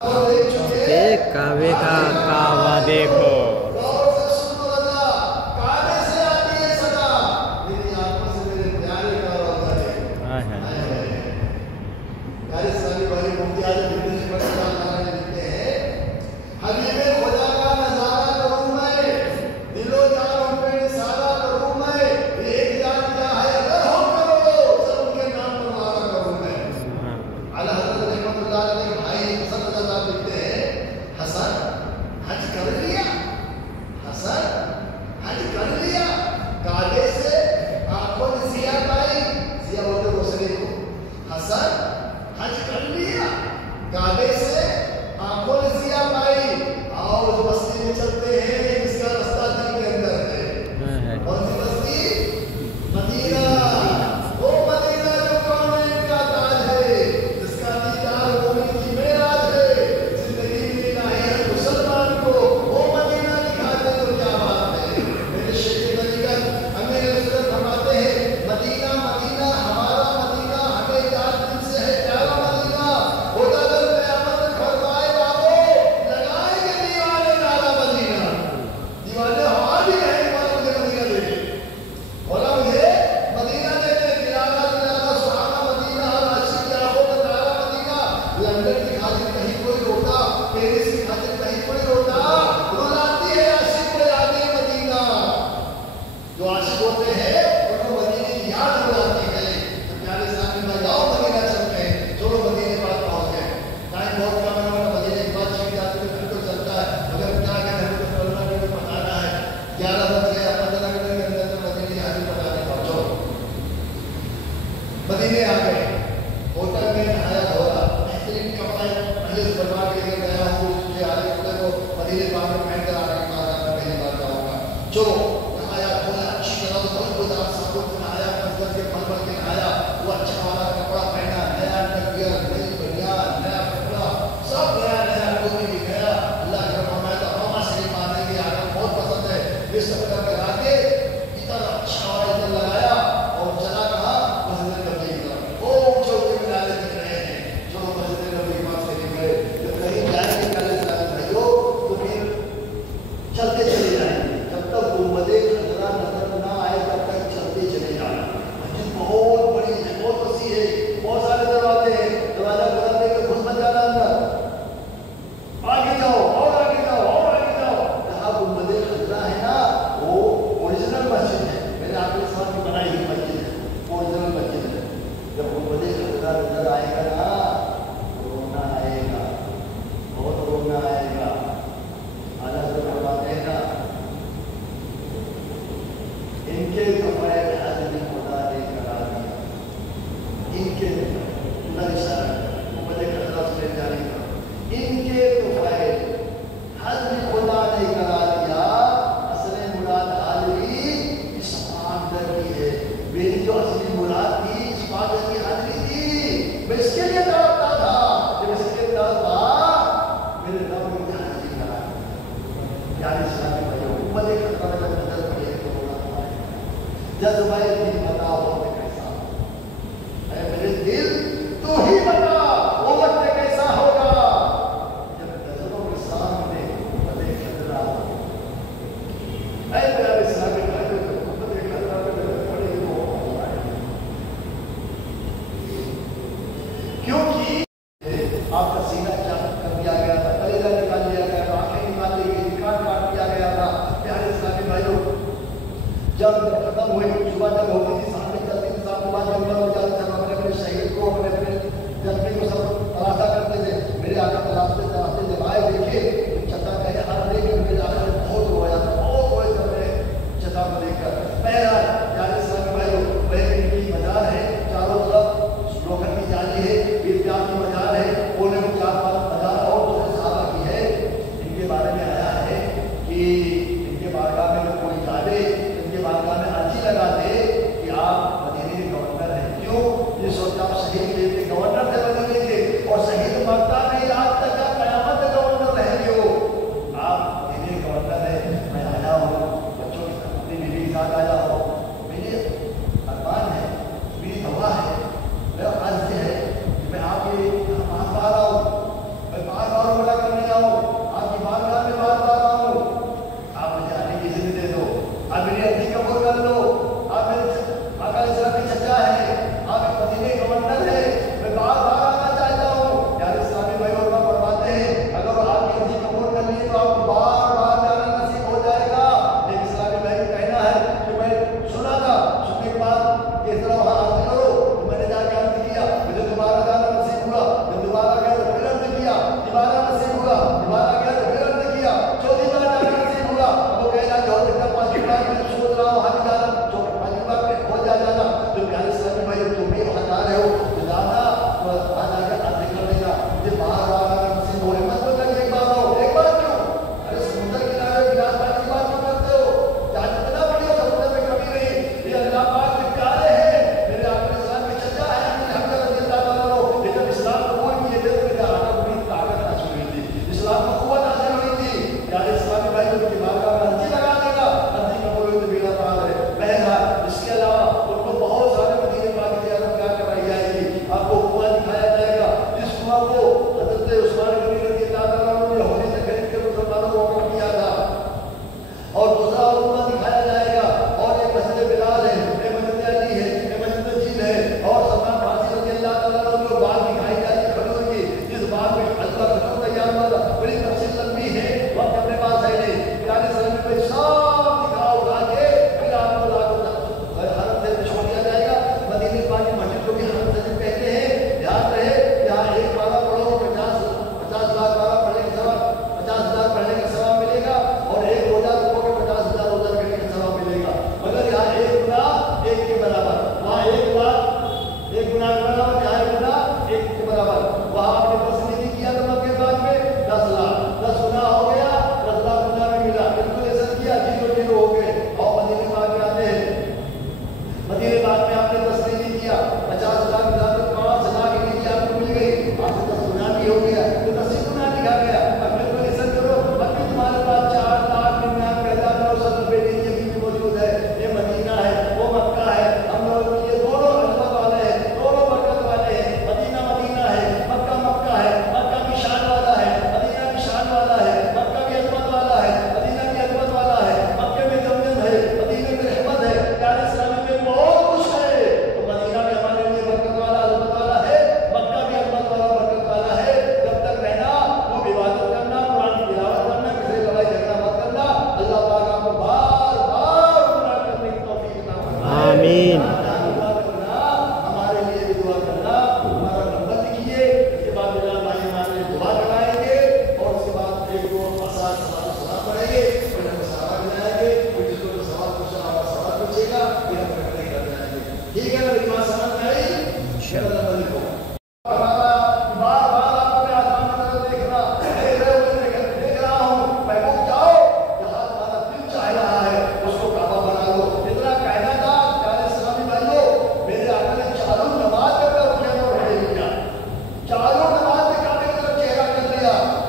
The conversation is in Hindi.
कावे का कावा देखो। मदीने आ गए, होटल में नहाया धोया, बेहतरीन कपड़ा पहले से बनवा के लेके गया हूँ, उसके आगे को मदीने बाग में पहन कर आने के बाद पहली बार जाऊँगा। चलो नहाया धोया, अच्छी तरह से खुशबूदार साबुन से नहाया, कंफर्ट के मलमल के नहाया, वो अच्छा वाला कपड़ा पहना, नया नया नई बढ़िया नया कपड़ा, सब नया नया टोपी भी गया। अल्लाह के रहमत है, हमा शरीफ आने की आदत बहुत पसंद है। ये सब करके आके इतना अच्छा वाला इधर लगाया और चला कहा मस्जिद नबी की तरफ। ओ चौके मिनारे दिख रहे हैं, चलो मस्जिद नबी के पास लेके गए। जब कहीं जाएंगे पहले भाइयों तो फिर चलते चले जाएंगे, जब तक गुंबदे खजरा नजर ना आए तब तक चलते चले जाना। मस्जिद बहुत बड़ी है, बहुत वसी है, बहुत सारे दरवाजे हैं, दरवाजा बंद करके घुस मत जाना अंदर, आगे जाओ और आगे जाओ और आगे जाओ। जहाँ गुंबदे खजरा है ना वो ओरिजिनल मस्जिद है, मेरे आपके साथ की बनाई हुई मस्जिद है, ओरिजिनल मस्जिद है। जब गुंबदे खजरा नजर आएगा ना रोना आएगा, बहुत रोना आएगा। आला तो फरमाते हैं ना इनके कपड़े हाजिर खुदा ने करा दिया, इनके खुदा इशारा गुंबदे खजरा से जाने का, इनके कपड़े हाजिर खुदा ने करा दिया। असली मुराद हाजिरी इस पागल की है, मेरी जो असली मुराद थी इस पागल की हाजिरी थी। मैं इसके लिए तड़पता था, जब इसके तड़पा मेरे रब ने मुझे हाजिरी करा दी। यानी इस्लामी भाइयों गुंबदे खजरा में नजर पड़े तो रोना आए। जज्बाए दिल बताओ हमें कैसा, ऐ मेरे दिल तू ही बता वो वक्त कैसा होगा जब नजरों के सामने गुंबदे खजरा। ऐ मेरे इस्लामी भाइयों जब गुंबदे खजरा में नजर पड़े तो क्योंकि आपका सीना क्या कर दिया गया था, कलेजा निकाल दिया गया था, आंखें निकाल दी गई, कान काट दिया गया था। प्यारे इस्लामी भाइयों जब खत्म हुई सुबह जब होती थी सामने चलती थी, सामने बाद जंगल में जाते थे, अपने अपने शहीद को अपने अपने जख्मी को सब तलाशा करते थे। मेरे आका तलाशते तलाशते जब आए देखे तो चता कहे हर देखे मेरे आका ने बहुत रोया, बहुत रोए थे अपने चता को देखकर। पहला प्यारे इस्लामी भाइयों वह की मजार है, चारों तरफ लोखंड की जाली है, ईदगाह की मजार है, कोने में 4-5 मजार और दूसरे साहबा की है। इनके बारे में आया है कि इनके बारगाह में कोई जावे, इनके बारगाह में अर्जी लगा दे कि दिया